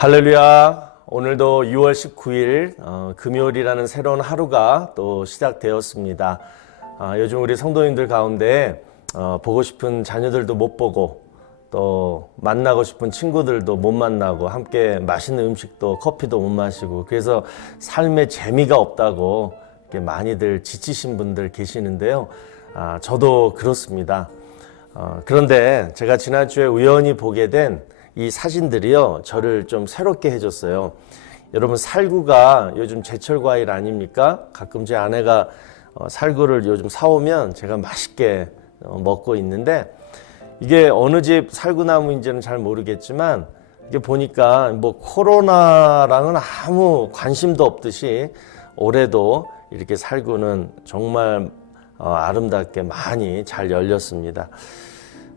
할렐루야. 오늘도 6월 19일 금요일이라는 새로운 하루가 또 시작되었습니다. 요즘 우리 성도님들 가운데 보고 싶은 자녀들도 못 보고 또 만나고 싶은 친구들도 못 만나고 함께 맛있는 음식도 커피도 못 마시고 그래서 삶에 재미가 없다고 이렇게 많이들 지치신 분들 계시는데요. 저도 그렇습니다. 그런데 제가 지난주에 우연히 보게 된 이 사진들이요, 저를 좀 새롭게 해줬어요. 여러분, 살구가 요즘 제철 과일 아닙니까? 가끔 제 아내가 살구를 요즘 사오면 제가 맛있게 먹고 있는데, 이게 어느 집 살구나무인지는 잘 모르겠지만, 이게 보니까 뭐 코로나랑은 아무 관심도 없듯이 올해도 이렇게 살구는 정말 아름답게 많이 잘 열렸습니다.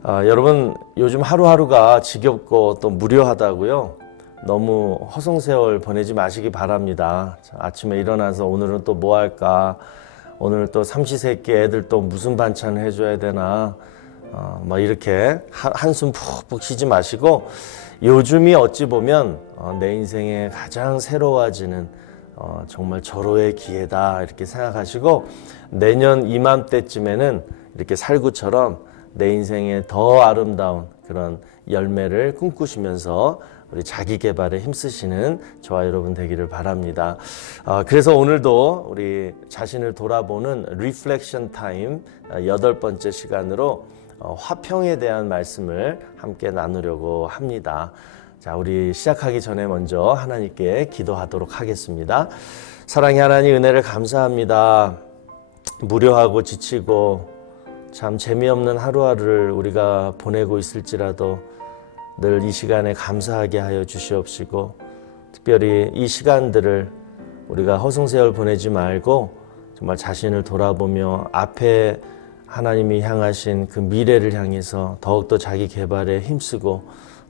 여러분, 요즘 하루하루가 지겹고 또 무료하다고요? 너무 허송세월 보내지 마시기 바랍니다. 아침에 일어나서 오늘은 또 뭐 할까? 오늘 또 삼시세끼 애들 또 무슨 반찬을 해줘야 되나? 이렇게 한숨 푹푹 쉬지 마시고, 요즘이 어찌 보면 내 인생에 가장 새로워지는 정말 절호의 기회다 이렇게 생각하시고, 내년 이맘때쯤에는 이렇게 살구처럼 내 인생에 더 아름다운 그런 열매를 꿈꾸시면서 우리 자기 개발에 힘쓰시는 저와 여러분 되기를 바랍니다. 그래서 오늘도 우리 자신을 돌아보는 리플렉션 타임 8번째 시간으로 화평에 대한 말씀을 함께 나누려고 합니다. 자, 우리 시작하기 전에 먼저 하나님께 기도하도록 하겠습니다. 사랑의 하나님, 은혜를 감사합니다. 무료하고 지치고 참 재미없는 하루하루를 우리가 보내고 있을지라도 늘 이 시간에 감사하게 하여 주시옵시고, 특별히 이 시간들을 우리가 허송세월 보내지 말고 정말 자신을 돌아보며 앞에 하나님이 향하신 그 미래를 향해서 더욱더 자기 개발에 힘쓰고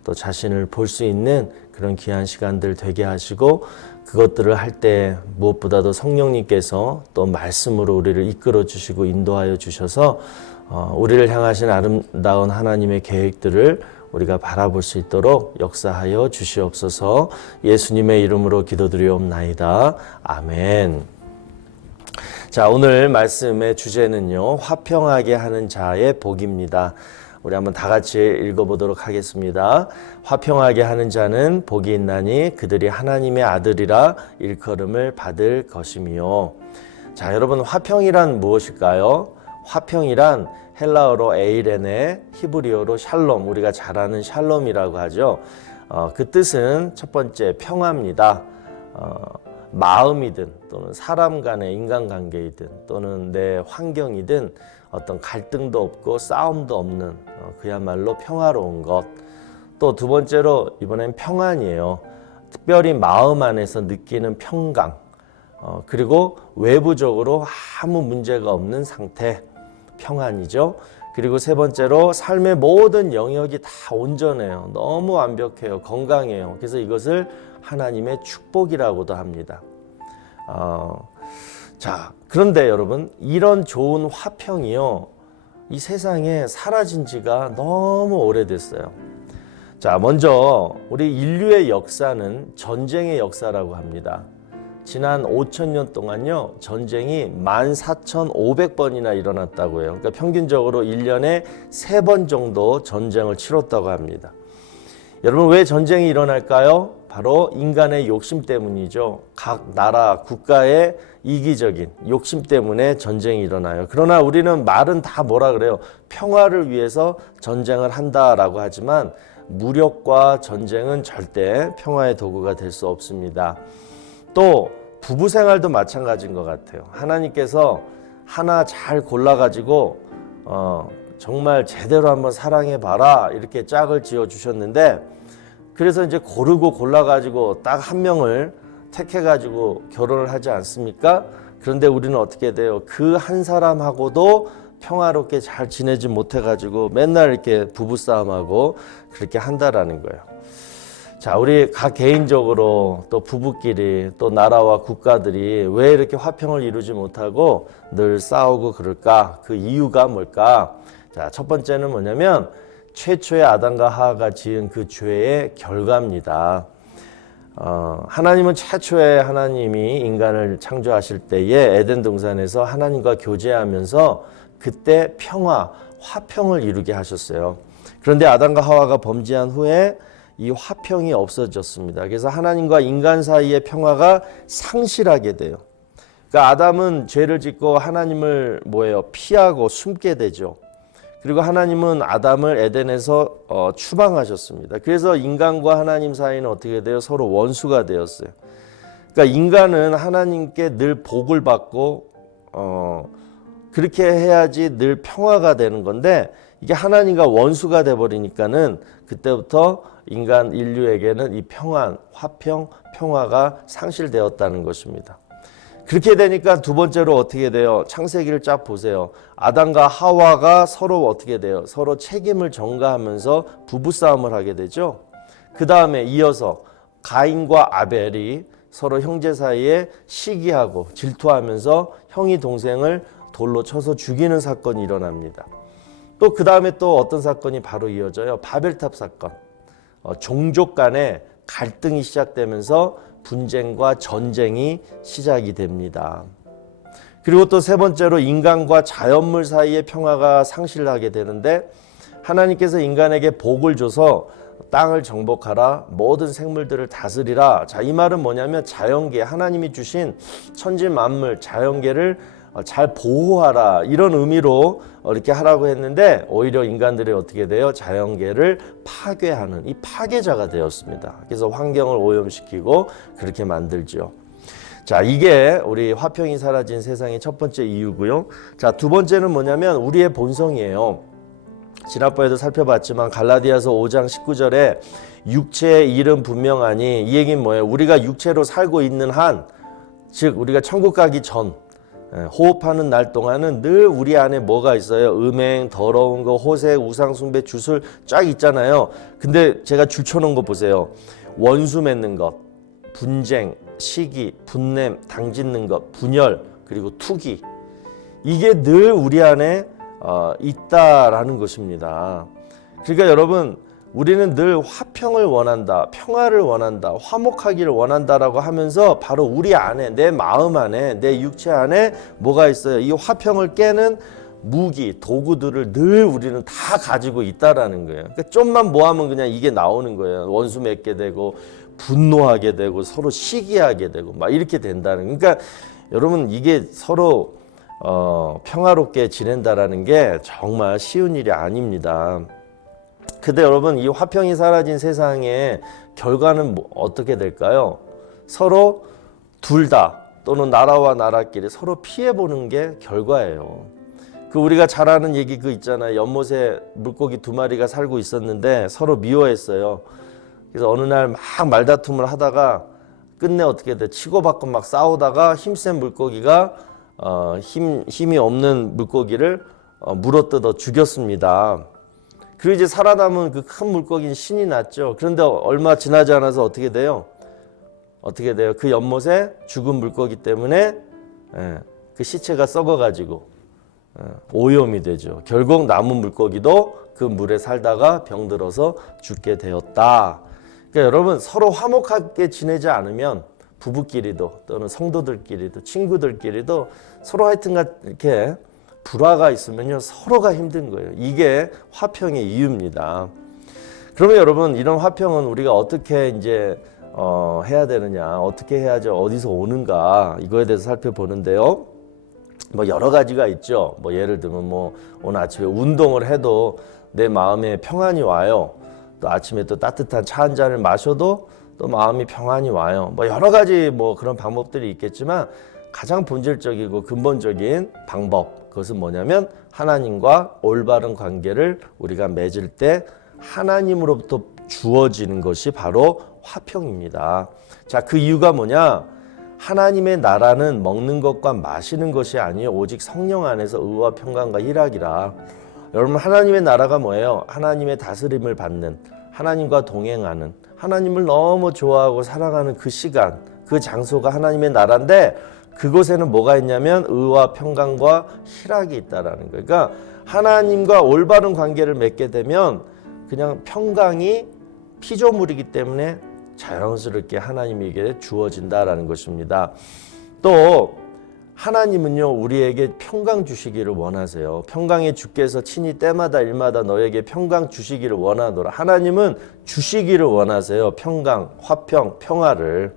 또 자신을 볼 수 있는 그런 귀한 시간들 되게 하시고, 그것들을 할 때 무엇보다도 성령님께서 또 말씀으로 우리를 이끌어 주시고 인도하여 주셔서 우리를 향하신 아름다운 하나님의 계획들을 우리가 바라볼 수 있도록 역사하여 주시옵소서. 예수님의 이름으로 기도드리옵나이다. 아멘. 자, 오늘 말씀의 주제는요, 화평하게 하는 자의 복입니다. 우리 한번 다 같이 읽어보도록 하겠습니다. 화평하게 하는 자는 복이 있나니 그들이 하나님의 아들이라 일컬음을 받을 것이며. 자, 여러분, 화평이란 무엇일까요? 화평이란 헬라어로 에이레네, 히브리어로 샬롬, 우리가 잘 아는 샬롬이라고 하죠. 그 뜻은 첫 번째 평화입니다. 마음이든 또는 사람 간의 인간관계이든 또는 내 환경이든 어떤 갈등도 없고 싸움도 없는 그야말로 평화로운 것. 또 두 번째로 이번엔 평안이에요. 특별히 마음 안에서 느끼는 평강. 그리고 외부적으로 아무 문제가 없는 상태. 평안이죠. 그리고 세 번째로 삶의 모든 영역이 다 온전해요. 너무 완벽해요. 건강해요. 그래서 이것을 하나님의 축복이라고도 합니다. 자, 그런데 여러분, 이런 좋은 화평이요, 이 세상에 사라진 지가 너무 오래됐어요. 자, 먼저 우리 인류의 역사는 전쟁의 역사라고 합니다. 지난 5,000년 동안요, 전쟁이 14,500번이나 일어났다고 해요. 그러니까 평균적으로 1년에 3번 정도 전쟁을 치렀다고 합니다. 여러분, 왜 전쟁이 일어날까요? 바로 인간의 욕심 때문이죠. 각 나라, 국가의 이기적인 욕심 때문에 전쟁이 일어나요. 그러나 우리는 말은 다 뭐라 그래요? 평화를 위해서 전쟁을 한다라고 하지만 무력과 전쟁은 절대 평화의 도구가 될 수 없습니다. 또 부부 생활도 마찬가지인 것 같아요. 하나님께서 하나 잘 골라가지고 정말 제대로 한번 사랑해봐라 이렇게 짝을 지어주셨는데, 그래서 이제 고르고 골라가지고 딱 한 명을 택해가지고 결혼을 하지 않습니까? 그런데 우리는 어떻게 돼요? 그 한 사람하고도 평화롭게 잘 지내지 못해가지고 맨날 이렇게 부부싸움하고 그렇게 한다라는 거예요. 자, 우리 각 개인적으로 또 부부끼리 또 나라와 국가들이 왜 이렇게 화평을 이루지 못하고 늘 싸우고 그럴까? 그 이유가 뭘까? 자, 첫 번째는 뭐냐면 최초의 아담과 하와가 지은 그 죄의 결과입니다. 하나님은 최초에 하나님이 인간을 창조하실 때에 에덴 동산에서 하나님과 교제하면서 그때 평화, 화평을 이루게 하셨어요. 그런데 아담과 하와가 범죄한 후에 이 화평이 없어졌습니다. 그래서 하나님과 인간 사이의 평화가 상실하게 돼요. 그러니까 아담은 죄를 짓고 하나님을 피하고 숨게 되죠. 그리고 하나님은 아담을 에덴에서 추방하셨습니다. 그래서 인간과 하나님 사이는 어떻게 돼요? 서로 원수가 되었어요. 그러니까 인간은 하나님께 늘 복을 받고 그렇게 해야지 늘 평화가 되는 건데 이게 하나님과 원수가 돼버리니까는 그때부터 인간 인류에게는 이 평안, 화평, 평화가 상실되었다는 것입니다. 그렇게 되니까 두 번째로 어떻게 돼요? 창세기를 쫙 보세요. 아담과 하와가 서로 어떻게 돼요? 서로 책임을 전가하면서 부부싸움을 하게 되죠. 그 다음에 이어서 가인과 아벨이 서로 형제 사이에 시기하고 질투하면서 형이 동생을 돌로 쳐서 죽이는 사건이 일어납니다. 또 그 다음에 또 어떤 사건이 바로 이어져요? 바벨탑 사건. 종족 간의 갈등이 시작되면서 분쟁과 전쟁이 시작이 됩니다. 그리고 또 세 번째로 인간과 자연물 사이의 평화가 상실하게 되는데 하나님께서 인간에게 복을 줘서 땅을 정복하라, 모든 생물들을 다스리라. 자, 이 말은 뭐냐면 자연계, 하나님이 주신 천지 만물, 자연계를 잘 보호하라, 이런 의미로 이렇게 하라고 했는데 오히려 인간들이 어떻게 돼요? 자연계를 파괴하는 이 파괴자가 되었습니다. 그래서 환경을 오염시키고 그렇게 만들죠. 자, 이게 우리 화평이 사라진 세상의 첫 번째 이유고요. 자, 두 번째는 뭐냐면 우리의 본성이에요. 지난번에도 살펴봤지만 갈라디아서 5장 19절에 육체의 일은 분명하니, 이 얘기는 뭐예요? 우리가 육체로 살고 있는 한, 즉 우리가 천국 가기 전 호흡하는 날 동안은 늘 우리 안에 뭐가 있어요? 음행, 더러운 거, 호색, 우상숭배, 주술 쫙 있잖아요. 근데 제가 줄 쳐놓은 거 보세요. 원수 맺는 것, 분쟁, 시기, 분냄, 당짓는 것, 분열, 그리고 투기. 이게 늘 우리 안에 있다라는 것입니다. 그러니까 여러분, 우리는 늘 화평을 원한다, 평화를 원한다, 화목하기를 원한다라고 하면서 바로 우리 안에, 내 마음 안에, 내 육체 안에 뭐가 있어요? 이 화평을 깨는 무기, 도구들을 늘 우리는 다 가지고 있다라는 거예요. 그러니까 좀만 모하면 그냥 이게 나오는 거예요. 원수 맺게 되고 분노하게 되고 서로 시기하게 되고 막 이렇게 된다는. 그러니까 여러분, 이게 서로 평화롭게 지낸다라는 게 정말 쉬운 일이 아닙니다. 근데 여러분, 이 화평이 사라진 세상의 결과는 어떻게 될까요? 서로 둘 다, 또는 나라와 나라끼리 서로 피해보는 게 결과예요. 그 우리가 잘 아는 얘기 그 있잖아요. 연못에 물고기 두 마리가 살고 있었는데 서로 미워했어요. 그래서 어느 날 막 말다툼을 하다가 끝내 어떻게 돼? 치고받고 막 싸우다가 힘센 물고기가 힘이 없는 물고기를 물어뜯어 죽였습니다. 그리고 이제 살아남은 그 큰 물고기는 신이 났죠. 그런데 얼마 지나지 않아서 어떻게 돼요? 그 연못에 죽은 물고기 때문에 그 시체가 썩어가지고 오염이 되죠. 결국 남은 물고기도 그 물에 살다가 병들어서 죽게 되었다. 그러니까 여러분, 서로 화목하게 지내지 않으면 부부끼리도 또는 성도들끼리도 친구들끼리도 서로 하여튼간 이렇게 불화가 있으면요, 서로가 힘든 거예요. 이게 화평의 이유입니다. 그러면 여러분, 이런 화평은 우리가 어떻게 이제 해야 되느냐, 어떻게 해야죠, 어디서 오는가, 이거에 대해서 살펴보는데요. 뭐 여러 가지가 있죠. 뭐 예를 들면 뭐 오늘 아침에 운동을 해도 내 마음에 평안이 와요. 또 아침에 또 따뜻한 차 한 잔을 마셔도 또 마음이 평안이 와요. 뭐 여러 가지 뭐 그런 방법들이 있겠지만 가장 본질적이고 근본적인 방법, 그것은 뭐냐면 하나님과 올바른 관계를 우리가 맺을 때 하나님으로부터 주어지는 것이 바로 화평입니다. 자, 그 이유가 뭐냐? 하나님의 나라는 먹는 것과 마시는 것이 아니요 오직 성령 안에서 의와 평강과 희락이라. 여러분, 하나님의 나라가 뭐예요? 하나님의 다스림을 받는, 하나님과 동행하는, 하나님을 너무 좋아하고 사랑하는 그 시간, 그 장소가 하나님의 나라인데 그곳에는 뭐가 있냐면 의와 평강과 희락이 있다라는 거예요. 그러니까 하나님과 올바른 관계를 맺게 되면 그냥 평강이 피조물이기 때문에 자연스럽게 하나님에게 주어진다라는 것입니다. 또 하나님은요 우리에게 평강 주시기를 원하세요. 평강의 주께서 친히 때마다 일마다 너에게 평강 주시기를 원하노라. 하나님은 주시기를 원하세요. 평강, 화평, 평화를.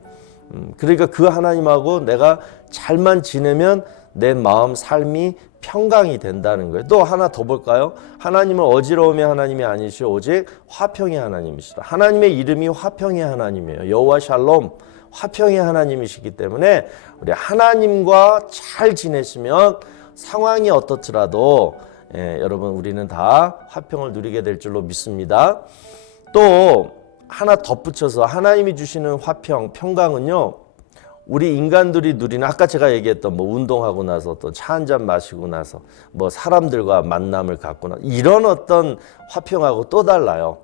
그러니까 그 하나님하고 내가 잘만 지내면 내 마음, 삶이 평강이 된다는 거예요. 또 하나 더 볼까요? 하나님은 어지러움의 하나님이 아니시오 오직 화평의 하나님이시다. 하나님의 이름이 화평의 하나님이에요. 여호와 샬롬, 화평의 하나님이시기 때문에 우리 하나님과 잘 지내시면 상황이 어떻더라도 여러분 우리는 다 화평을 누리게 될 줄로 믿습니다. 또 하나 덧붙여서 하나님이 주시는 화평, 평강은요 우리 인간들이 누리는 아까 제가 얘기했던 뭐 운동하고 나서 어떤 차 한 잔 마시고 나서 뭐 사람들과 만남을 갖고 나서 이런 어떤 화평하고 또 달라요.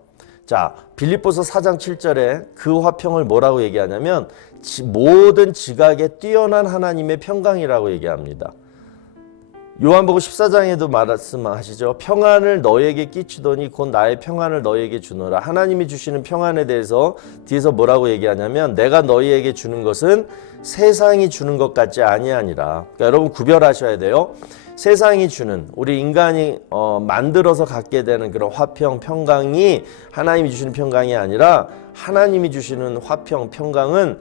자, 빌립보서 4장 7절에 그 화평을 뭐라고 얘기하냐면 모든 지각에 뛰어난 하나님의 평강이라고 얘기합니다. 요한복음 14장에도 말씀하시죠. 평안을 너에게 끼치더니 곧 나의 평안을 너에게 주노라. 하나님이 주시는 평안에 대해서 뒤에서 뭐라고 얘기하냐면 내가 너희에게 주는 것은 세상이 주는 것 같지 아니하니라. 그러니까 여러분 구별하셔야 돼요. 세상이 주는 우리 인간이 만들어서 갖게 되는 그런 화평, 평강이 하나님이 주시는 평강이 아니라 하나님이 주시는 화평, 평강은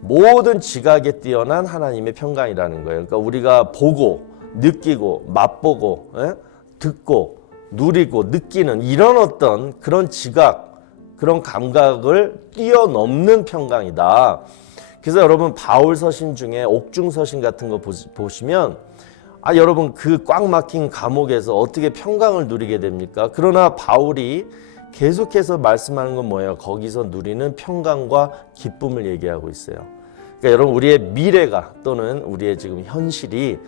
모든 지각에 뛰어난 하나님의 평강이라는 거예요. 그러니까 우리가 보고 느끼고 맛보고 듣고 누리고 느끼는 이런 어떤 그런 지각, 그런 감각을 뛰어넘는 평강이다. 그래서 여러분 바울 서신 중에 옥중 서신 같은 거 보시면 여러분 그 꽉 막힌 감옥에서 어떻게 평강을 누리게 됩니까? 그러나 바울이 계속해서 말씀하는 건 뭐예요? 거기서 누리는 평강과 기쁨을 얘기하고 있어요. 그러니까 여러분 우리의 미래가 또는 우리의 지금 현실이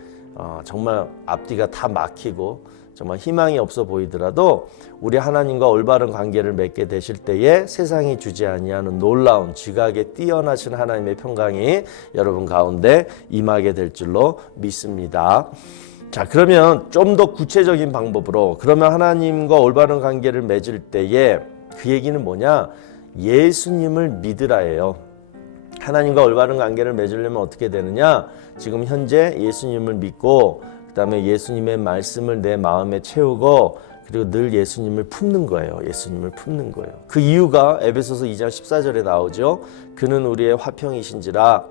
정말 앞뒤가 다 막히고 정말 희망이 없어 보이더라도 우리 하나님과 올바른 관계를 맺게 되실 때에 세상이 주지 아니하는 놀라운 지각에 뛰어나신 하나님의 평강이 여러분 가운데 임하게 될 줄로 믿습니다. 자, 그러면 좀 더 구체적인 방법으로 그러면 하나님과 올바른 관계를 맺을 때에 그 얘기는 뭐냐? 예수님을 믿으라예요. 하나님과 올바른 관계를 맺으려면 어떻게 되느냐? 지금 현재 예수님을 믿고 그다음에 예수님의 말씀을 내 마음에 채우고 그리고 늘 예수님을 품는 거예요. 예수님을 품는 거예요. 그 이유가 에베소서 2장 14절에 나오죠. 그는 우리의 화평이신지라.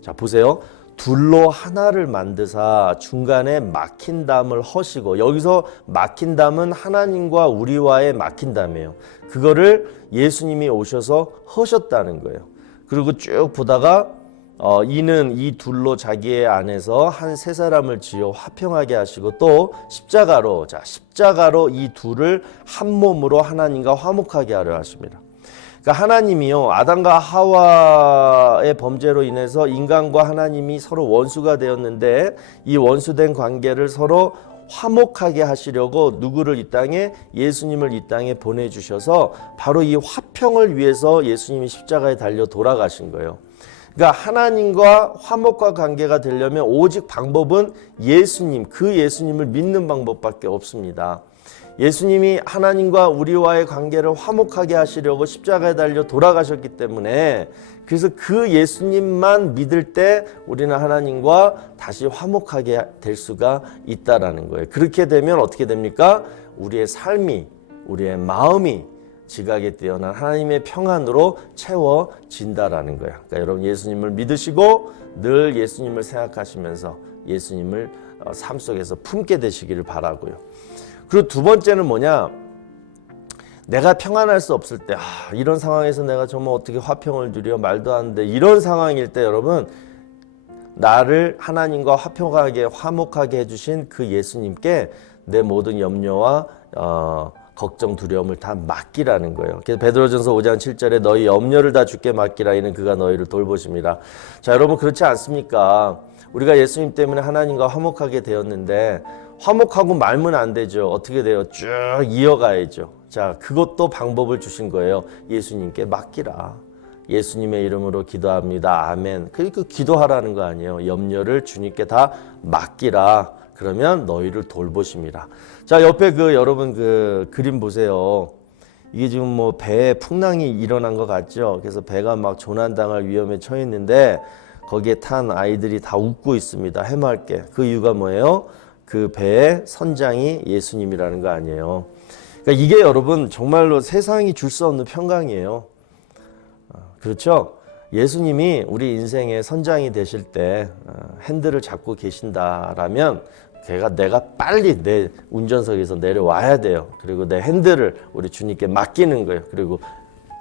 자, 보세요. 둘로 하나를 만드사 중간에 막힌 담을 허시고 여기서 막힌 담은 하나님과 우리와의 막힌 담이에요. 그거를 예수님이 오셔서 허셨다는 거예요. 그리고 쭉 보다가 이는 이 둘로 자기의 안에서 한 세 사람을 지어 화평하게 하시고 또 십자가로 이 둘을 한 몸으로 하나님과 화목하게 하려 하십니다. 그러니까 하나님이요 아담과 하와의 범죄로 인해서 인간과 하나님이 서로 원수가 되었는데 이 원수된 관계를 서로 화목하게 하시려고 누구를 이 땅에 예수님을 이 땅에 보내주셔서 바로 이 화평을 위해서 예수님이 십자가에 달려 돌아가신 거예요. 그러니까 하나님과 화목과 관계가 되려면 오직 방법은 예수님, 그 예수님을 믿는 방법밖에 없습니다. 예수님이 하나님과 우리와의 관계를 화목하게 하시려고 십자가에 달려 돌아가셨기 때문에 그래서 그 예수님만 믿을 때 우리는 하나님과 다시 화목하게 될 수가 있다라는 거예요. 그렇게 되면 어떻게 됩니까? 우리의 삶이, 우리의 마음이 지각에 뛰어난 하나님의 평안으로 채워진다라는 거예요. 그러니까 여러분 예수님을 믿으시고 늘 예수님을 생각하시면서 예수님을 삶 속에서 품게 되시기를 바라고요. 그리고 두 번째는 뭐냐? 내가 평안할 수 없을 때 이런 상황에서 내가 정말 어떻게 화평을 누려 말도 안 돼. 이런 상황일 때 여러분 나를 하나님과 화목하게 해주신 그 예수님께 내 모든 염려와 걱정 두려움을 다 맡기라는 거예요. 그래서 베드로전서 5장 7절에 너희 염려를 다 주께 맡기라 이는 그가 너희를 돌보심이라. 자, 여러분 그렇지 않습니까? 우리가 예수님 때문에 하나님과 화목하게 되었는데 화목하고 말면 안 되죠. 어떻게 돼요? 쭉 이어가야죠. 자, 그것도 방법을 주신 거예요. 예수님께 맡기라. 예수님의 이름으로 기도합니다. 아멘. 그러니까 기도하라는 거 아니에요. 염려를 주님께 다 맡기라. 그러면 너희를 돌보심이라. 자, 옆에 여러분 그림 보세요. 이게 지금 뭐 배에 풍랑이 일어난 것 같죠. 그래서 배가 막 조난당할 위험에 처했는데 거기에 탄 아이들이 다 웃고 있습니다. 해맑게. 그 이유가 뭐예요? 그 배의 선장이 예수님이라는 거 아니에요. 그러니까 이게 여러분 정말로 세상이 줄 수 없는 평강이에요. 그렇죠? 예수님이 우리 인생의 선장이 되실 때 핸들을 잡고 계신다라면 내가 빨리 내 운전석에서 내려와야 돼요. 그리고 내 핸들을 우리 주님께 맡기는 거예요. 그리고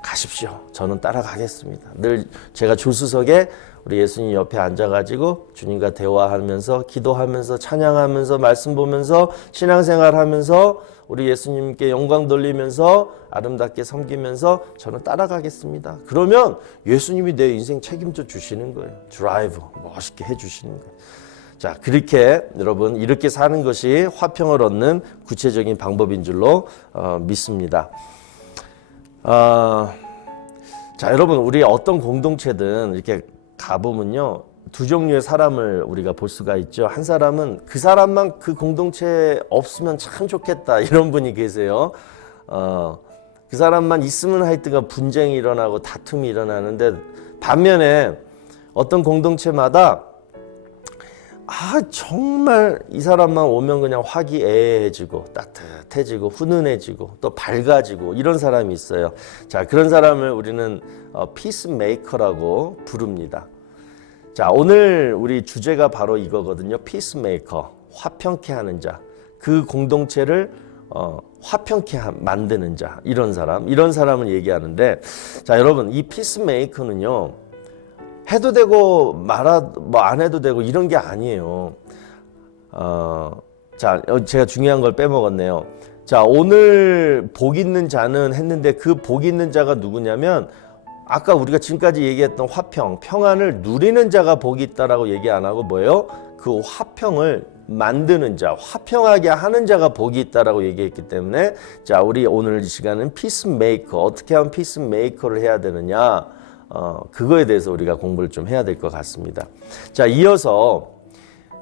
가십시오. 저는 따라가겠습니다. 늘 제가 조수석에 우리 예수님 옆에 앉아가지고 주님과 대화하면서 기도하면서 찬양하면서 말씀 보면서 신앙생활하면서 우리 예수님께 영광 돌리면서 아름답게 섬기면서 저는 따라가겠습니다. 그러면 예수님이 내 인생 책임져 주시는 거예요. 드라이브 멋있게 해주시는 거예요. 자, 그렇게 여러분 이렇게 사는 것이 화평을 얻는 구체적인 방법인 줄로 믿습니다. 자, 여러분 우리 어떤 공동체든 이렇게 가보면요 두 종류의 사람을 우리가 볼 수가 있죠. 한 사람은 그 사람만 그 공동체에 없으면 참 좋겠다 이런 분이 계세요. 그 사람만 있으면 하여튼간 분쟁이 일어나고 다툼이 일어나는데 반면에 어떤 공동체마다 정말 이 사람만 오면 그냥 화기애애해지고 따뜻해지고 훈훈해지고 또 밝아지고 이런 사람이 있어요. 자, 그런 사람을 우리는 피스메이커라고 부릅니다. 자, 오늘 우리 주제가 바로 이거거든요. 피스메이커, 화평케 하는 자. 그 공동체를 화평케 만드는 자. 이런 사람을 얘기하는데, 자, 여러분 이 피스메이커는요. 해도 되고 안 해도 되고 이런 게 아니에요. 자, 제가 중요한 걸 빼먹었네요. 자, 오늘 복 있는 자는 했는데 그 복 있는 자가 누구냐면 아까 우리가 지금까지 얘기했던 평안을 누리는 자가 복이 있다라고 얘기 안 하고 뭐예요? 그 화평을 만드는 자, 화평하게 하는 자가 복이 있다라고 얘기했기 때문에 자, 우리 오늘 이 시간은 피스메이커, 어떻게 하면 피스메이커를 해야 되느냐? 그거에 대해서 우리가 공부를 좀 해야 될 것 같습니다. 자, 이어서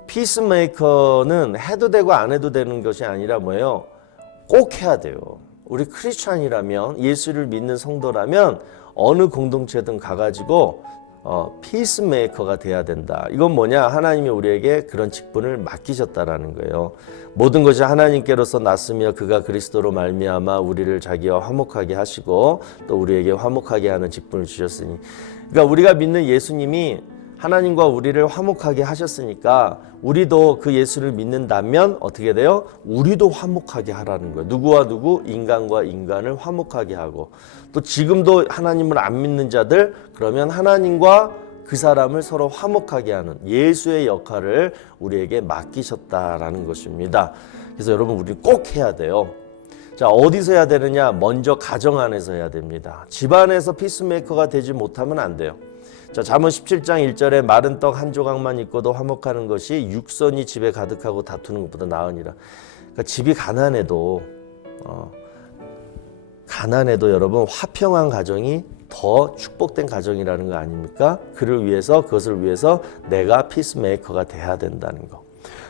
피스메이커는 해도 되고 안 해도 되는 것이 아니라 뭐예요? 꼭 해야 돼요. 우리 크리스찬이라면 예수를 믿는 성도라면 어느 공동체든 가가지고 피스메이커가 돼야 된다. 이건 뭐냐? 하나님이 우리에게 그런 직분을 맡기셨다라는 거예요. 모든 것이 하나님께로서 났으며 그가 그리스도로 말미암아 우리를 자기와 화목하게 하시고 또 우리에게 화목하게 하는 직분을 주셨으니, 그러니까 우리가 믿는 예수님이 하나님과 우리를 화목하게 하셨으니까 우리도 그 예수를 믿는다면 어떻게 돼요? 우리도 화목하게 하라는 거예요. 누구와 누구? 인간과 인간을 화목하게 하고, 또 지금도 하나님을 안 믿는 자들, 그러면 하나님과 그 사람을 서로 화목하게 하는 예수의 역할을 우리에게 맡기셨다라는 것입니다. 그래서 여러분 우리 꼭 해야 돼요. 자, 어디서 해야 되느냐? 먼저 가정 안에서 해야 됩니다. 집안에서 피스메이커가 되지 못하면 안 돼요. 자, 잠언 17장 1절에 마른 떡 한 조각만 있고도 화목하는 것이 육선이 집에 가득하고 다투는 것보다 나으니라. 그러니까 집이 가난해도 여러분 화평한 가정이 더 축복된 가정이라는 거 아닙니까? 그것을 위해서 내가 피스메이커가 돼야 된다는 거.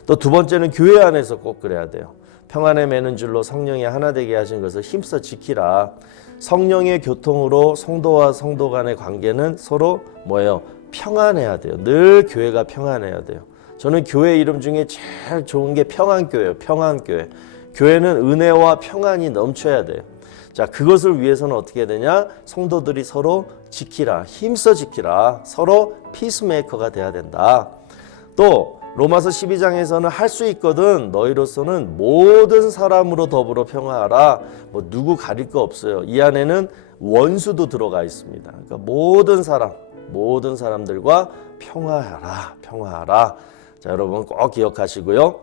또 두 번째는 교회 안에서 꼭 그래야 돼요. 평안에 매는 줄로 성령이 하나 되게 하신 것을 힘써 지키라. 성령의 교통으로 성도와 성도 간의 관계는 서로 뭐예요? 평안해야 돼요. 늘 교회가 평안해야 돼요. 저는 교회 이름 중에 제일 좋은 게 평안교회예요. 평안교회. 교회는 은혜와 평안이 넘쳐야 돼요. 자, 그것을 위해서는 어떻게 되냐? 성도들이 서로 지키라. 힘써 지키라. 서로 피스메이커가 돼야 된다. 또 로마서 12장에서는 할 수 있거든 너희로서는 모든 사람으로 더불어 평화하라. 뭐 누구 가릴 거 없어요. 이 안에는 원수도 들어가 있습니다. 그러니까 모든 사람들과 평화하라. 자, 여러분 꼭 기억하시고요.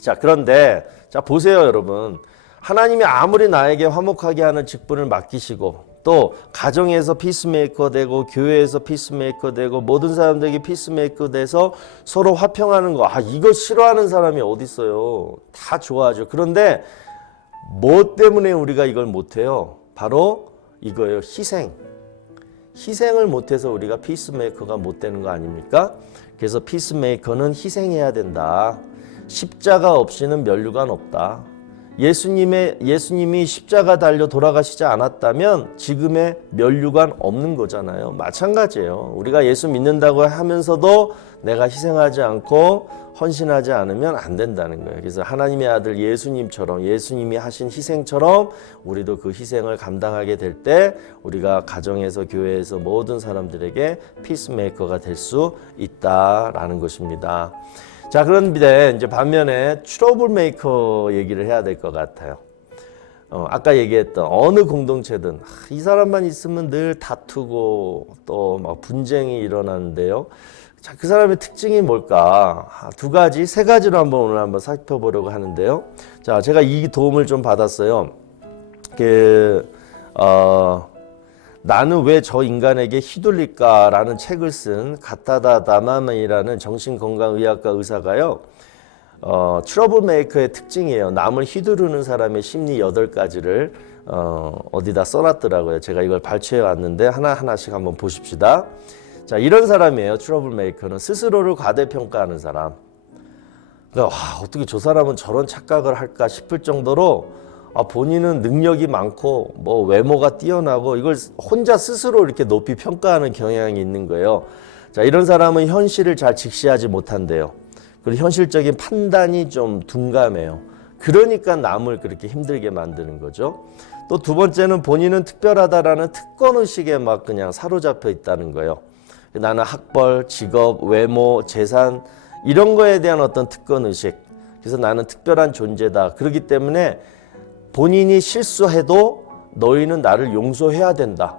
자, 그런데 자, 보세요, 여러분. 하나님이 아무리 나에게 화목하게 하는 직분을 맡기시고 또 가정에서 피스메이커 되고 교회에서 피스메이커 되고 모든 사람들에게 피스메이커 돼서 서로 화평하는 거, 이거 싫어하는 사람이 어디 있어요? 다 좋아하죠. 그런데 뭐 때문에 우리가 이걸 못해요? 바로 이거예요. 희생을 못해서 우리가 피스메이커가 못 되는 거 아닙니까? 그래서 피스메이커는 희생해야 된다. 십자가 없이는 면류관 없다. 예수님이 십자가 달려 돌아가시지 않았다면 지금의 면류관 없는 거잖아요. 마찬가지예요. 우리가 예수 믿는다고 하면서도 내가 희생하지 않고 헌신하지 않으면 안 된다는 거예요. 그래서 하나님의 아들 예수님처럼, 예수님이 하신 희생처럼 우리도 그 희생을 감당하게 될 때 우리가 가정에서, 교회에서 모든 사람들에게 피스메이커가 될 수 있다라는 것입니다. 자, 그런데 이제 반면에 트러블 메이커 얘기를 해야 될 것 같아요. 아까 얘기했던 어느 공동체든 이 사람만 있으면 늘 다투고 또 막 분쟁이 일어나는데요. 자, 그 사람의 특징이 뭘까? 두 가지, 세 가지로 오늘 한번 살펴보려고 하는데요. 자, 제가 이 도움을 좀 받았어요. 나는 왜 저 인간에게 휘둘릴까라는 책을 쓴 가타다 다마만이라는 정신건강의학과 의사가요. 트러블 메이커의 특징이에요. 남을 휘두르는 사람의 심리 8가지를 어디다 써놨더라고요. 제가 이걸 발췌해 왔는데 하나씩 한번 보십시다. 자, 이런 사람이에요. 트러블 메이커는 스스로를 과대평가하는 사람. 그러니까 어떻게 저 사람은 저런 착각을 할까 싶을 정도로 본인은 능력이 많고 뭐 외모가 뛰어나고 이걸 혼자 스스로 이렇게 높이 평가하는 경향이 있는 거예요. 자, 이런 사람은 현실을 잘 직시하지 못한대요. 그리고 현실적인 판단이 좀 둔감해요. 그러니까 남을 그렇게 힘들게 만드는 거죠. 또 두 번째는 본인은 특별하다라는 특권의식에 막 그냥 사로잡혀 있다는 거예요. 나는 학벌, 직업, 외모, 재산 이런 거에 대한 어떤 특권의식. 그래서 나는 특별한 존재다. 그렇기 때문에 본인이 실수해도 너희는 나를 용서해야 된다.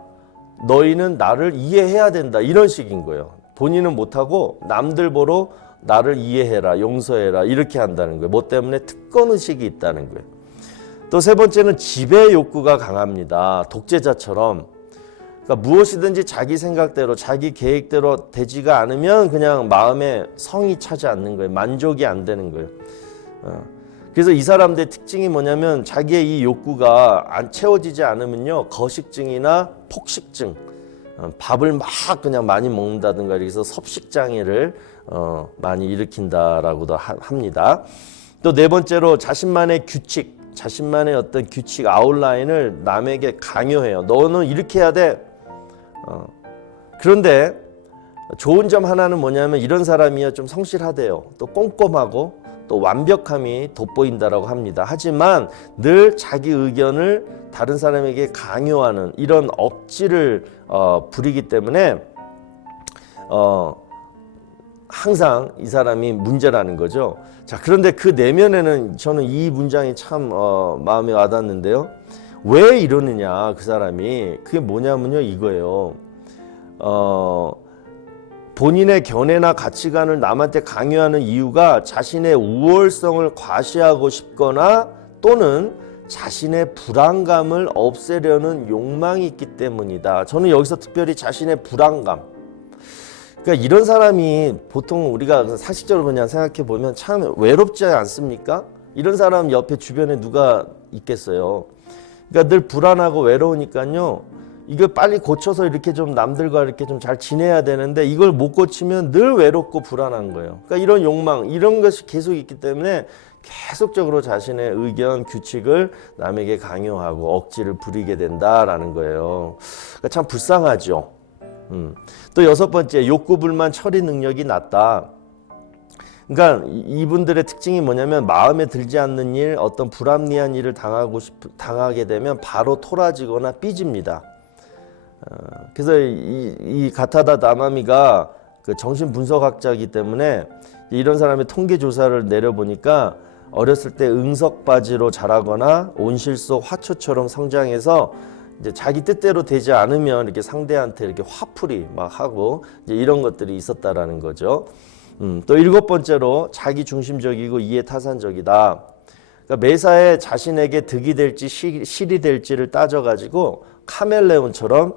너희는 나를 이해해야 된다. 이런 식인 거예요. 본인은 못하고 남들 보러 나를 이해해라, 용서해라 이렇게 한다는 거예요. 뭐 때문에 특권의식이 있다는 거예요. 또 세 번째는 지배 욕구가 강합니다. 독재자처럼. 그러니까 무엇이든지 자기 생각대로, 자기 계획대로 되지가 않으면 그냥 마음에 성이 차지 않는 거예요. 만족이 안 되는 거예요. 그래서 이 사람들의 특징이 뭐냐면 자기의 이 욕구가 안 채워지지 않으면요. 거식증이나 폭식증, 밥을 막 그냥 많이 먹는다든가 그래서 섭식장애를 많이 일으킨다라고도 합니다. 또 네 번째로 자신만의 규칙, 자신만의 어떤 규칙 아웃라인을 남에게 강요해요. 너는 이렇게 해야 돼. 그런데 좋은 점 하나는 뭐냐면 이런 사람이요 좀 성실하대요. 또 꼼꼼하고 또 완벽함이 돋보인다라고 합니다. 하지만 늘 자기 의견을 다른 사람에게 강요하는 이런 억지를 부리기 때문에 항상 이 사람이 문제라는 거죠. 자, 그런데 그 내면에는 저는 이 문장이 참 마음에 와닿는데요. 왜 이러느냐 그 사람이. 그게 뭐냐면요 이거예요. 본인의 견해나 가치관을 남한테 강요하는 이유가 자신의 우월성을 과시하고 싶거나 또는 자신의 불안감을 없애려는 욕망이 있기 때문이다. 저는 여기서 특별히 자신의 불안감. 그러니까 이런 사람이 보통 우리가 상식적으로 그냥 생각해 보면 참 외롭지 않습니까? 이런 사람 옆에 주변에 누가 있겠어요. 그러니까 늘 불안하고 외로우니까요. 이걸 빨리 고쳐서 이렇게 좀 남들과 이렇게 좀 잘 지내야 되는데 이걸 못 고치면 늘 외롭고 불안한 거예요. 그러니까 이런 욕망, 이런 것이 계속 있기 때문에 계속적으로 자신의 의견, 규칙을 남에게 강요하고 억지를 부리게 된다라는 거예요. 그러니까 참 불쌍하죠. 또 여섯 번째, 욕구 불만 처리 능력이 낮다. 그러니까 이분들의 특징이 뭐냐면 마음에 들지 않는 일, 어떤 불합리한 일을 당하게 되면 바로 토라지거나 삐집니다. 그래서 이 가타다 다마미가 그 정신분석학자이기 때문에 이런 사람의 통계 조사를 내려보니까 어렸을 때 응석바지로 자라거나 온실 속 화초처럼 성장해서 이제 자기 뜻대로 되지 않으면 이렇게 상대한테 이렇게 화풀이 막 하고 이제 이런 것들이 있었다라는 거죠. 또 일곱 번째로 자기 중심적이고 이해타산적이다. 그러니까 매사에 자신에게 득이 될지 실이 될지를 따져가지고 카멜레온처럼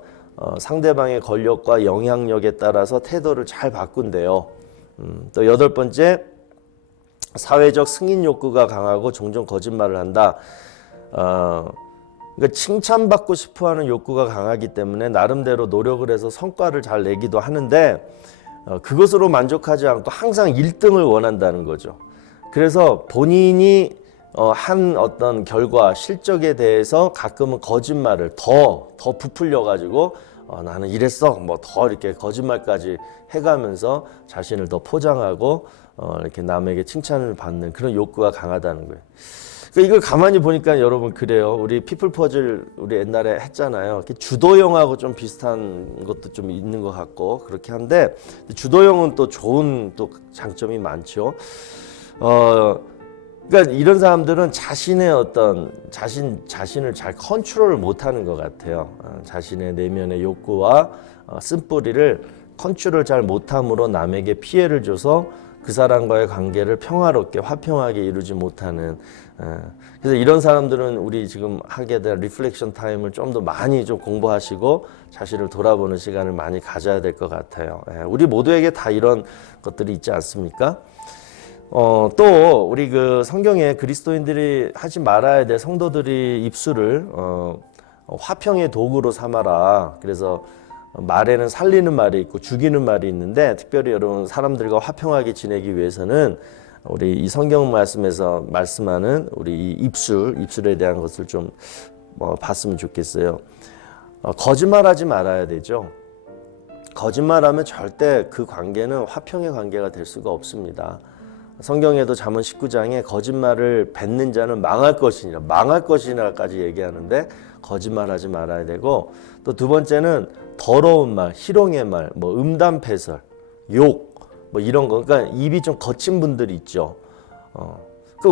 상대방의 권력과 영향력에 따라서 태도를 잘 바꾼대요. 또 여덟 번째, 사회적 승인 욕구가 강하고 종종 거짓말을 한다. 그러니까 칭찬받고 싶어하는 욕구가 강하기 때문에 나름대로 노력을 해서 성과를 잘 내기도 하는데 그것으로 만족하지 않고 항상 1등을 원한다는 거죠. 그래서 본인이 한 어떤 결과, 실적에 대해서 가끔은 거짓말을 더 부풀려가지고 나는 이랬어. 뭐 더 이렇게 거짓말까지 해가면서 자신을 더 포장하고 이렇게 남에게 칭찬을 받는 그런 욕구가 강하다는 거예요. 그러니까 이걸 가만히 보니까 여러분 그래요. 우리 피플 퍼즐 우리 옛날에 했잖아요. 주도형하고 좀 비슷한 것도 좀 있는 것 같고 그렇게 한데 주도형은 또 좋은 또 장점이 많죠. 그러니까 이런 사람들은 자신의 어떤 자신을 잘 컨트롤을 못하는 것 같아요. 자신의 내면의 욕구와 쓴뿌리를 컨트롤 잘 못함으로 남에게 피해를 줘서 그 사람과의 관계를 평화롭게 화평하게 이루지 못하는. 그래서 이런 사람들은 우리 지금 하게 될 리플렉션 타임을 좀 더 많이 좀 공부하시고 자신을 돌아보는 시간을 많이 가져야 될 것 같아요. 우리 모두에게 다 이런 것들이 있지 않습니까? 또 우리 그 성경에 그리스도인들이 하지 말아야 될 성도들이 입술을 화평의 도구로 삼아라. 그래서 말에는 살리는 말이 있고 죽이는 말이 있는데 특별히 여러분 사람들과 화평하게 지내기 위해서는 우리 이 성경 말씀에서 말씀하는 우리 이 입술에 대한 것을 좀 봤으면 좋겠어요. 거짓말하지 말아야 되죠. 거짓말하면 절대 그 관계는 화평의 관계가 될 수가 없습니다. 성경에도 잠언 19장에 거짓말을 뱉는 자는 망할 것이니라까지 얘기하는데 거짓말하지 말아야 되고, 또 두 번째는 더러운 말, 희롱의 말, 음담패설, 욕, 이런 거. 그러니까 입이 좀 거친 분들이 있죠.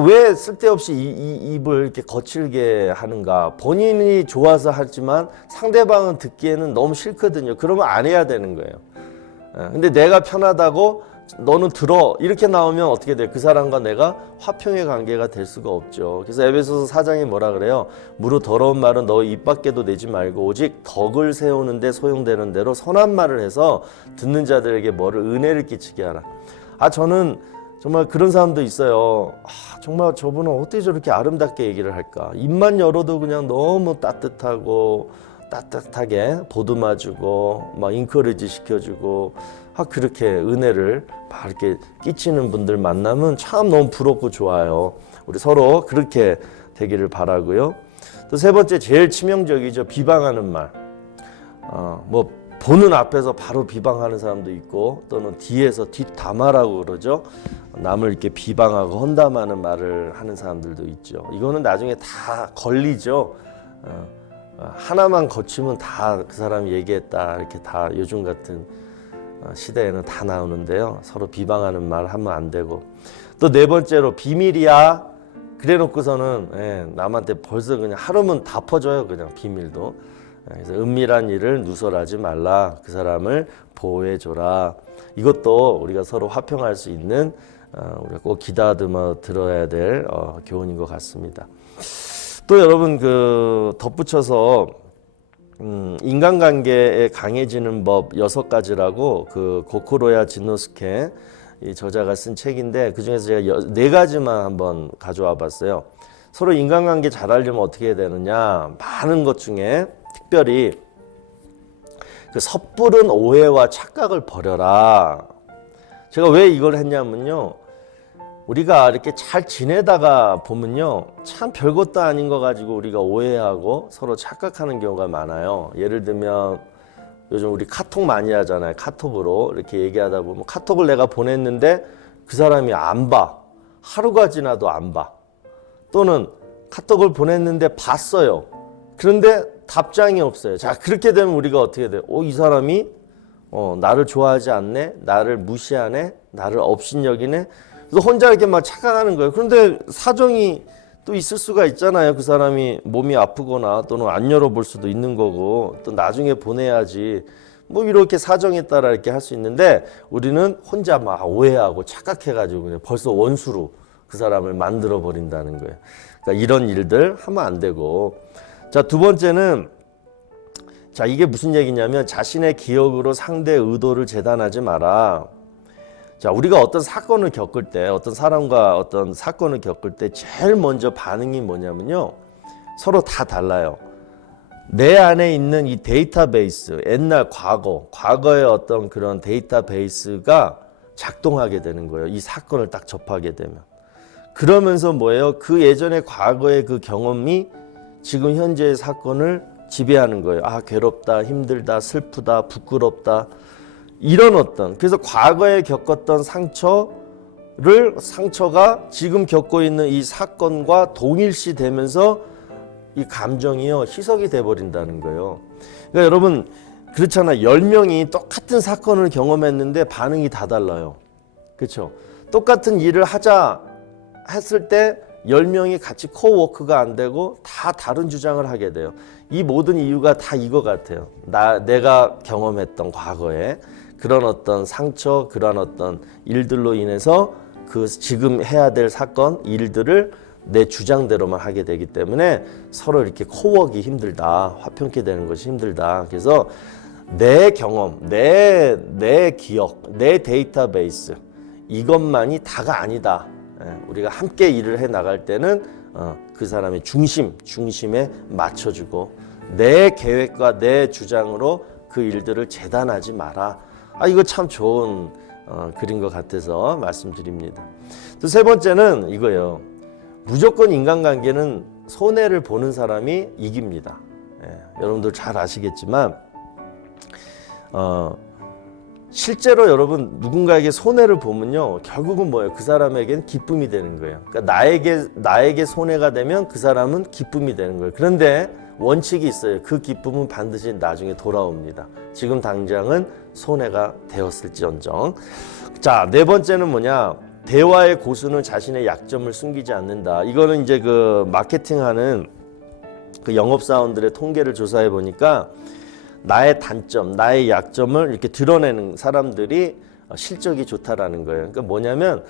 왜 쓸데없이 입을 이렇게 거칠게 하는가? 본인이 좋아서 하지만 상대방은 듣기에는 너무 싫거든요. 그러면 안 해야 되는 거예요. 근데 내가 편하다고 너는 들어 이렇게 나오면 어떻게 돼? 그 사람과 내가 화평의 관계가 될 수가 없죠. 그래서 에베소서 4장에 뭐라 그래요? 무릇 더러운 말은 너 입 밖에도 내지 말고 오직 덕을 세우는 데 소용되는 대로 선한 말을 해서 듣는 자들에게 은혜를 끼치게 하라. 저는 정말 그런 사람도 있어요. 정말 저분은 어떻게 저렇게 아름답게 얘기를 할까? 입만 열어도 그냥 너무 따뜻하게 보듬어주고 인커리지 시켜주고 그렇게 은혜를 막 이렇게 끼치는 분들 만나면 참 너무 부럽고 좋아요. 우리 서로 그렇게 되기를 바라고요. 또 세 번째, 제일 치명적이죠. 비방하는 말. 보는 앞에서 바로 비방하는 사람도 있고, 또는 뒤에서 뒷담화라고 그러죠. 남을 이렇게 비방하고 헌담하는 말을 하는 사람들도 있죠. 이거는 나중에 다 걸리죠. 하나만 거치면 다 그 사람이 얘기했다 이렇게 다 요즘 같은 시대에는 다 나오는데요. 서로 비방하는 말 하면 안 되고, 또 네 번째로 비밀이야 그래 놓고서는 남한테 벌써 그냥 하루면 다 퍼져요. 그냥 비밀도. 그래서 은밀한 일을 누설하지 말라. 그 사람을 보호해 줘라. 이것도 우리가 서로 화평할 수 있는 우리가 꼭 기다듬어 들어야 될 교훈인 것 같습니다. 또 여러분 덧붙여서 인간관계에 강해지는 법 6가지라고 그 고코로야 진노스케 이 저자가 쓴 책인데, 그 중에서 제가 4가지만 한번 가져와 봤어요. 서로 인간관계 잘하려면 어떻게 해야 되느냐? 많은 것 중에 특별히 섣부른 오해와 착각을 버려라. 제가 왜 이걸 했냐면요, 우리가 이렇게 잘 지내다가 보면요, 참 별것도 아닌 거 가지고 우리가 오해하고 서로 착각하는 경우가 많아요. 예를 들면 요즘 우리 카톡 많이 하잖아요. 카톡으로 이렇게 얘기하다 보면 카톡을 내가 보냈는데 그 사람이 안 봐. 하루가 지나도 안 봐. 또는 카톡을 보냈는데 봤어요. 그런데 답장이 없어요. 자, 그렇게 되면 우리가 어떻게 돼요? 이 사람이 나를 좋아하지 않네? 나를 무시하네? 나를 업신여기네? 그래서 혼자 이렇게 막 착각하는 거예요. 그런데 사정이 또 있을 수가 있잖아요. 그 사람이 몸이 아프거나 또는 안 열어볼 수도 있는 거고, 또 나중에 보내야지 이렇게 사정에 따라 이렇게 할 수 있는데, 우리는 혼자 막 오해하고 착각해가지고 그냥 벌써 원수로 그 사람을 만들어 버린다는 거예요. 그러니까 이런 일들 하면 안 되고. 자, 두 번째는, 이게 무슨 얘기냐면 자신의 기억으로 상대의 의도를 재단하지 마라. 자, 우리가 어떤 사건을 겪을 때, 어떤 사람과 어떤 사건을 겪을 때 제일 먼저 반응이 뭐냐면요, 서로 다 달라요. 내 안에 있는 이 데이터베이스, 옛날 과거의 어떤 그런 데이터베이스가 작동하게 되는 거예요. 이 사건을 딱 접하게 되면. 그러면서 뭐예요? 그 예전의 과거의 그 경험이 지금 현재의 사건을 지배하는 거예요. 아, 괴롭다, 힘들다, 슬프다, 부끄럽다. 이런 어떤, 그래서 과거에 겪었던 상처가 지금 겪고 있는 이 사건과 동일시 되면서 이 감정이요, 희석이 돼버린다는 거예요. 그러니까 여러분, 그렇잖아. 10명이 똑같은 사건을 경험했는데 반응이 다 달라요. 그렇죠? 똑같은 일을 하자 했을 때 10명이 같이 코워크가 안 되고 다 다른 주장을 하게 돼요. 이 모든 이유가 다 이거 같아요. 내가 경험했던 과거에 그런 어떤 상처, 그런 어떤 일들로 인해서 그 지금 해야 될 사건, 일들을 내 주장대로만 하게 되기 때문에 서로 이렇게 코워크가 힘들다, 화평케 되는 것이 힘들다. 그래서 내 경험, 내 기억, 내 데이터베이스, 이것만이 다가 아니다. 우리가 함께 일을 해 나갈 때는 그 사람의 중심에 맞춰주고 내 계획과 내 주장으로 그 일들을 재단하지 마라. 이거 참 좋은 글인 것 같아서 말씀드립니다. 또 세 번째는 이거예요. 무조건 인간관계는 손해를 보는 사람이 이깁니다. 여러분들 잘 아시겠지만 실제로 여러분 누군가에게 손해를 보면요, 결국은 뭐예요? 그 사람에게는 기쁨이 되는 거예요. 그러니까 나에게 손해가 되면 그 사람은 기쁨이 되는 거예요. 그런데 원칙이 있어요. 그 기쁨은 반드시 나중에 돌아옵니다. 지금 당장은 손해가 되었을지언정. 자, 네 번째는 뭐냐? 대화의 고수는 자신의 약점을 숨기지 않는다. 이거는 이제 그 마케팅하는 그 영업사원들의 통계를 조사해 보니까 나의 단점, 나의 약점을 이렇게 드러내는 사람들이 실적이 좋다라는 거예요. 그러니까 뭐냐면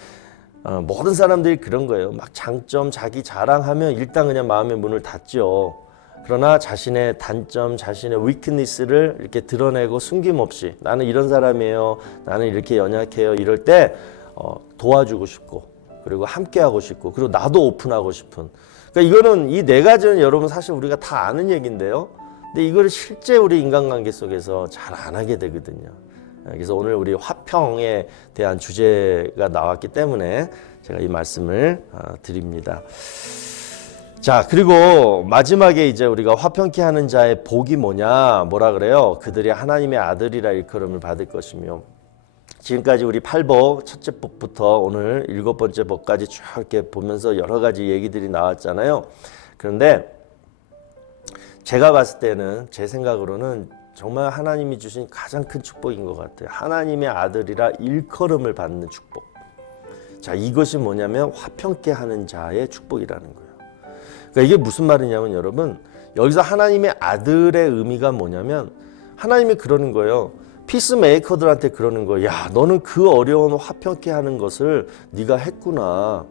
모든 사람들이 그런 거예요. 막 장점, 자기 자랑하면 일단 그냥 마음의 문을 닫죠. 그러나 자신의 단점, 자신의 위크니스를 이렇게 드러내고 숨김없이 나는 이런 사람이에요, 나는 이렇게 연약해요, 이럴 때 도와주고 싶고, 그리고 함께하고 싶고, 그리고 나도 오픈하고 싶은. 그러니까 이거는 이 네 가지는 여러분 사실 우리가 다 아는 얘기인데요. 근데 이걸 실제 우리 인간관계 속에서 잘 안 하게 되거든요. 그래서 오늘 우리 화평에 대한 주제가 나왔기 때문에 제가 이 말씀을 드립니다. 자, 그리고 마지막에 이제 우리가 화평케 하는 자의 복이 뭐라 그래요? 그들이 하나님의 아들이라 일컬음을 받을 것이며. 지금까지 우리 8복 첫째 복부터 오늘 7번째 복까지 쭉 이렇게 보면서 여러 가지 얘기들이 나왔잖아요. 그런데 제가 봤을 때는, 제 생각으로는 정말 하나님이 주신 가장 큰 축복인 것 같아요. 하나님의 아들이라 일컬음을 받는 축복. 자, 이것이 뭐냐면 화평케 하는 자의 축복이라는 거예요. 그러니까 이게 무슨 말이냐면 여러분, 여기서 하나님의 아들의 의미가 뭐냐면 하나님이 그러는 거예요. 피스메이커들한테 그러는 거예요. 야, 너는 그 어려운 화평케 하는 것을 네가 했구나.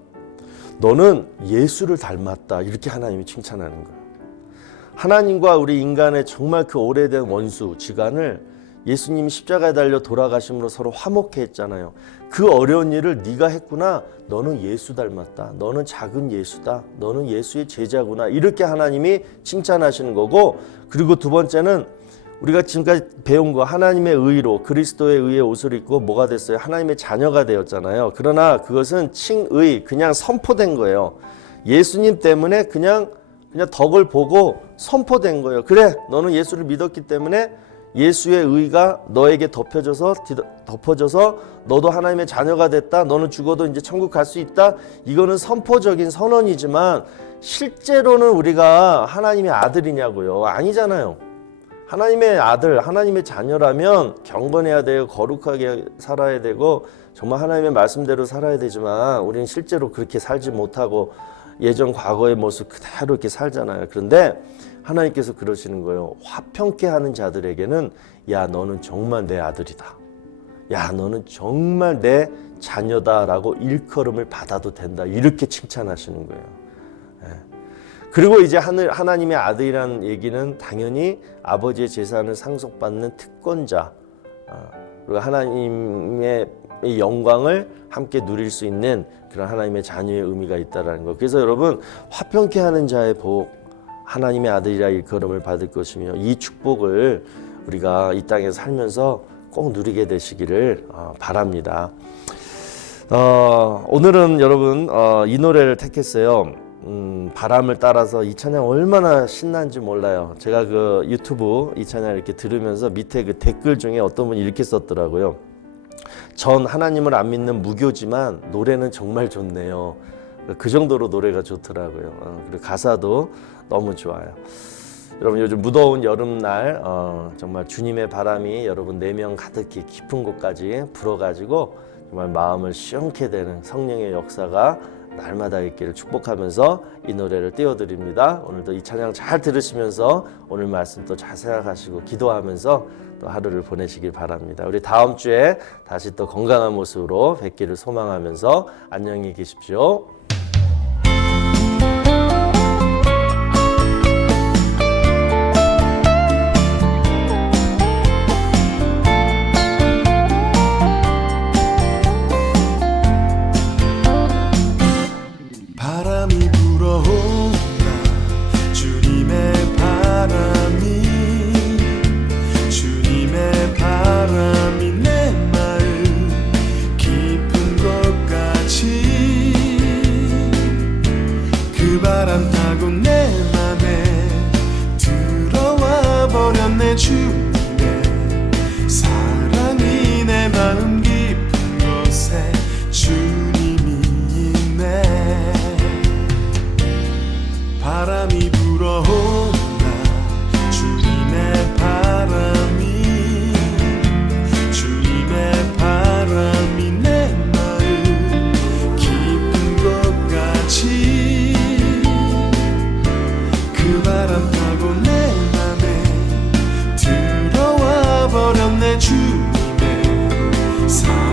너는 예수를 닮았다. 이렇게 하나님이 칭찬하는 거예요. 하나님과 우리 인간의 정말 그 오래된 원수, 지간을 예수님이 십자가에 달려 돌아가심으로 서로 화목케 했잖아요. 그 어려운 일을 네가 했구나. 너는 예수 닮았다. 너는 작은 예수다. 너는 예수의 제자구나. 이렇게 하나님이 칭찬하시는 거고, 그리고 두 번째는 우리가 지금까지 배운 거, 하나님의 의로 그리스도의 의의 옷을 입고 뭐가 됐어요? 하나님의 자녀가 되었잖아요. 그러나 그것은 칭의, 그냥 선포된 거예요. 예수님 때문에 그냥 덕을 보고 선포된 거예요. 그래, 너는 예수를 믿었기 때문에 예수의 의가 너에게 덮어져서 너도 하나님의 자녀가 됐다. 너는 죽어도 이제 천국 갈 수 있다. 이거는 선포적인 선언이지만 실제로는 우리가 하나님의 아들이냐고요? 아니잖아요. 하나님의 아들, 하나님의 자녀라면 경건해야 돼요. 거룩하게 살아야 되고 정말 하나님의 말씀대로 살아야 되지만 우리는 실제로 그렇게 살지 못하고 예전 과거의 모습 그대로 이렇게 살잖아요. 그런데 하나님께서 그러시는 거예요. 화평케 하는 자들에게는 야, 너는 정말 내 아들이다. 야, 너는 정말 내 자녀다라고 일컬음을 받아도 된다. 이렇게 칭찬하시는 거예요. 그리고 이제 하나님의 아들이라는 얘기는 당연히 아버지의 재산을 상속받는 특권자, 그리고 하나님의 영광을 함께 누릴 수 있는 그런 하나님의 자녀의 의미가 있다는 것. 그래서 여러분, 화평케 하는 자의 복, 하나님의 아들이라 일컬음을 받을 것이며, 이 축복을 우리가 이 땅에 살면서 꼭 누리게 되시기를 바랍니다. 오늘은 여러분 이 노래를 택했어요. 바람을 따라서 이 찬양 얼마나 신난지 몰라요. 제가 그 유튜브 이 찬양 이렇게 들으면서 밑에 그 댓글 중에 어떤 분이 이렇게 썼더라고요. 전 하나님을 안 믿는 무교지만 노래는 정말 좋네요. 그 정도로 노래가 좋더라고요. 그리고 가사도 너무 좋아요. 여러분 요즘 무더운 여름날 정말 주님의 바람이 여러분 내면 가득히 깊은 곳까지 불어가지고 정말 마음을 시원케 되는 성령의 역사가 날마다 있기를 축복하면서 이 노래를 띄워드립니다. 오늘도 이 찬양 잘 들으시면서 오늘 말씀 또 잘 생각하시고 기도하면서 또 하루를 보내시길 바랍니다. 우리 다음 주에 다시 또 건강한 모습으로 뵙기를 소망하면서 안녕히 계십시오. 바람 타고 내 맘에 들어와 버렸네. 주님의 사랑이 내 마음 깊은 곳에 주님이 있네. 바람이 불어온다. 주님의 바람이 내 마음 깊은 곳까지 그 바람 타고 내 맘에 들어와 버렸네. 주님의 사랑